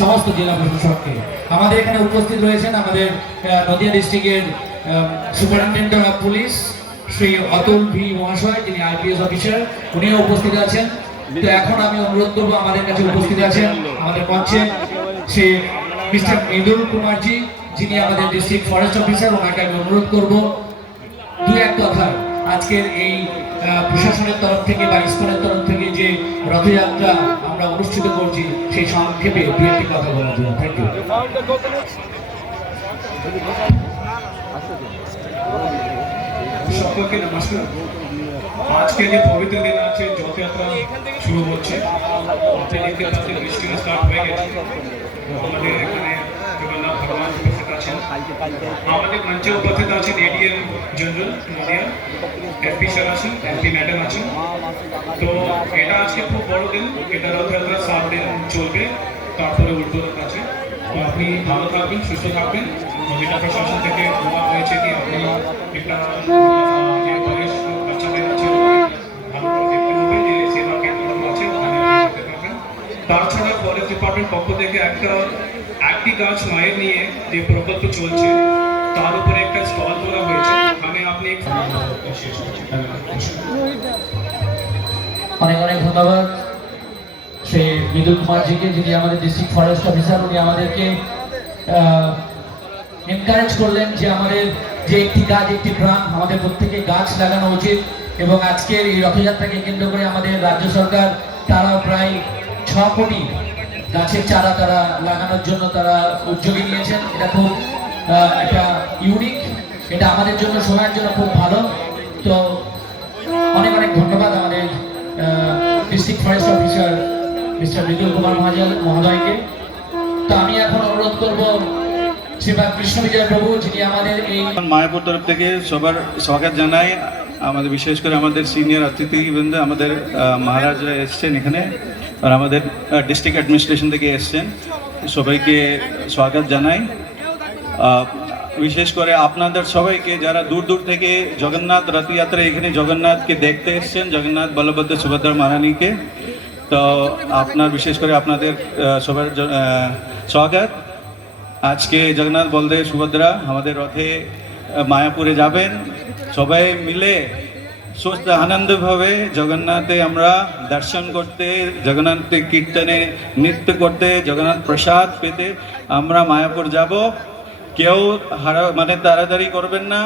সমস্ত জেলা প্রশাসককে। আমাদের এখানে উপস্থিত রয়েছেন আমাদের নদিয়া ডিস্ট্রিক্টের superintendent of police Shri Atul V মহাশয়, যিনি আইপিএস অফিসার, উনিও উপস্থিত আছেন। তো এখন আমি অনুরোধ করবো, আমাদের কাছে উপস্থিত আছেন আমাদের মঞ্চে সে মিস্টার মৃদুল কুমারজি, যিনি আমাদের ডিস্ট্রিক্ট ফরেস্ট অফিসার। ওনাকে আমি অনুরোধ করবো দু এক কথা আজকের এই প্রশাসনের তরফ থেকে বা ইসকনের তরফ থেকে যে রথযাত্রা আমরা অনুষ্ঠিত করছি সেই সংক্ষেপে দু একটি কথা বলার জন্য। Thank you. সকলকে নমস্কার। আজকে যে পবিত্র দিন আছে, রথযাত্রা শুরু হচ্ছে। বৃষ্টিটা স্টার্ট হয়ে গেছে। আমাদের এখানে জগন্নাথ ভগবান উপস্থিত আছেন। আমাদের মঞ্চে উপস্থিত আছেন ADM general Nadia, SP sir আছেন, এসপি ম্যাডাম আছেন। তো এটা আজকে খুব বড় দিন। এটা রথযাত্রা 7 দিন চলবে, তারপরে উদ্বোধন আছে। তো আপনি ভালো থাকবেন, সুস্থ থাকবেন। নদিয়া প্রশাসন থেকে বলা হয়েছে কি আপনি একটা যে বয়স বাচ্চাদের আছে ভালো করে দেখতে হবে, যে সেবা কেন্দ্রগুলো আছে ওখানে দেখতে পাবেন। তাছাড়া ফরেস্ট ডিপার্টমেন্ট পক্ষ থেকে একটি গাছ মায়ের নিয়ে যে প্রকল্প চলছে তার উপরে একটা স্টল তোলা হয়েছে। ওখানে আপনি অনেক অনেক ধন্যবাদ শ্রী মৃদুল কুমারজিকে, যিনি আমাদের ডিস্ট্রিক্ট ফরেস্ট অফিসার। উনি আমাদেরকে এনকারেজ করলেন যে আমাদের যে একটি গাছ একটি প্রাণ, আমাদের প্রত্যেকে গাছ লাগানো উচিত। এবং আজকের এই রথযাত্রাকে কেন্দ্র করে আমাদের রাজ্য সরকার তারা প্রায় 6 কোটি গাছের চারা তারা লাগানোর জন্য তারা উদ্যোগী নিয়েছেন। এটা খুব একটা ইউনিক, এটা আমাদের জন্য সময়ের জন্য খুব ভালো। তো অনেক অনেক ধন্যবাদ আমাদের district forest officer mister Mridul Kumar মহোদয়কে। তো আমি এখন অনুরোধ করবো শ্রীমান কৃষ্ণ বিজয় প্রভু, যিনি আমাদের এই মায়াপুর তরফ থেকে সবার স্বাগত জানাই। আমাদের বিশেষ করে আমাদের সিনিয়র অতিথিবৃন্দ, আমাদের মহারাজরা এসছেন এখানে, আর আমাদের ডিস্ট্রিক্ট অ্যাডমিনিস্ট্রেশন থেকে এসছেন, সবাইকে স্বাগত জানাই। বিশেষ করে আপনাদের সবাইকে যারা দূর দূর থেকে জগন্নাথ রথযাত্রা এখানে জগন্নাথকে দেখতে এসছেন, জগন্নাথ বলভদ্র সুভদ্রা মহারানীকে, তো আপনার বিশেষ করে আপনাদের সবার স্বাগত। আজকে জগন্নাথ বলদেব সুভদ্রা আমাদের রথে মায়াপুরে যাবেন। সবাই মিলে সুস্থ আনন্দভাবে জগন্নাথে আমরা দর্শন করতে, জগন্নাথ কীর্তনে নৃত্য করতে, জগন্নাথ প্রসাদ পেতে আমরা মায়াপুর যাব। কেউ তাড়াতাড়ি করবেন না,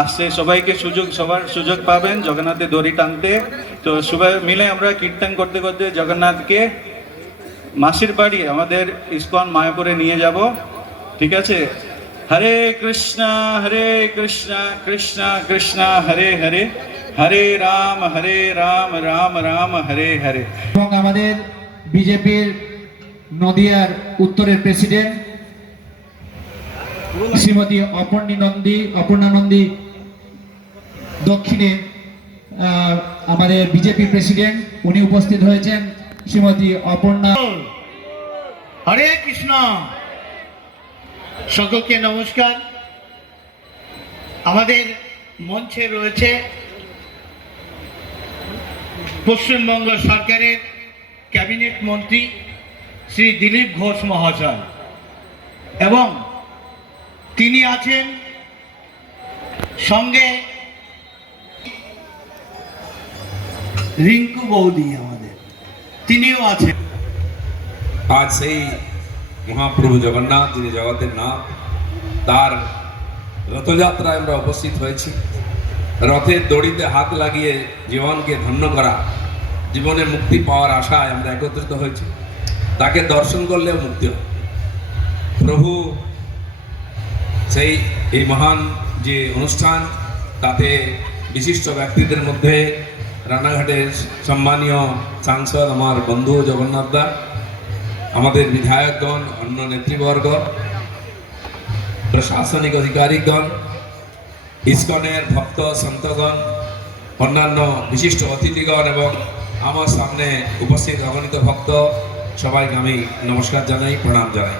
আসছে সবাইকে সবার সুযোগ পাবেন জগন্নাথে দড়ি টানতে। তো সবাই মিলে আমরা কীর্তন করতে করতে জগন্নাথকে মাসির বাড়ি আমাদের ইস্কন মায়াপুরে নিয়ে যাব। ঠিক আছে? হরে কৃষ্ণ কৃষ্ণ কৃষ্ণ হরে হরে, হরে রাম রাম রাম হরে হরে। এবং আমাদের বিজেপির নদিয়ার উত্তরের প্রেসিডেন্ট শ্রীমতী অপর্ণা নন্দী, দক্ষিণে আমাদের বিজেপি প্রেসিডেন্ট, উনি উপস্থিত হয়েছেন শ্রীমতী অপর্ণা। হরে কৃষ্ণ। সকলকে নমস্কার। আমাদের মঞ্চে রয়েছে পশ্চিমবঙ্গ সরকারের ক্যাবিনেট মন্ত্রী শ্রী দিলীপ ঘোষ মহাশয়, এবং তিনি আছেন সঙ্গে রিঙ্কু বৌদি আমাদের, তিনিও আছেন। আজ সেই মহাপ্রভু জগন্নাথ, যিনি জগতের নাথ, তার রথযাত্রায় আমরা উপস্থিত হয়েছি। রথের দড়িতে হাত লাগিয়ে জীবনকে ধন্য করা, জীবনে মুক্তি পাওয়ার আশায় আমরা একত্রিত হয়েছি। তাকে দর্শন করলেও মুক্তি হয়। প্রভু এই মহান যে অনুষ্ঠান, তাতে বিশিষ্ট ব্যক্তিদের মধ্যে রানাঘাটের সম্মানীয় সাংসদ আমার বন্ধু জগন্নাথ দা, আমাদের বিধায়কগণ, অন্য নেতৃবর্গ, প্রশাসনিক অধিকারীগণ, ইসকনের ভক্ত সন্তগণ, অন্যান্য বিশিষ্ট অতিথিগণ এবং আমার সামনে উপস্থিত অগণিত ভক্ত, সবাইকে আমি নমস্কার জানাই, প্রণাম জানাই।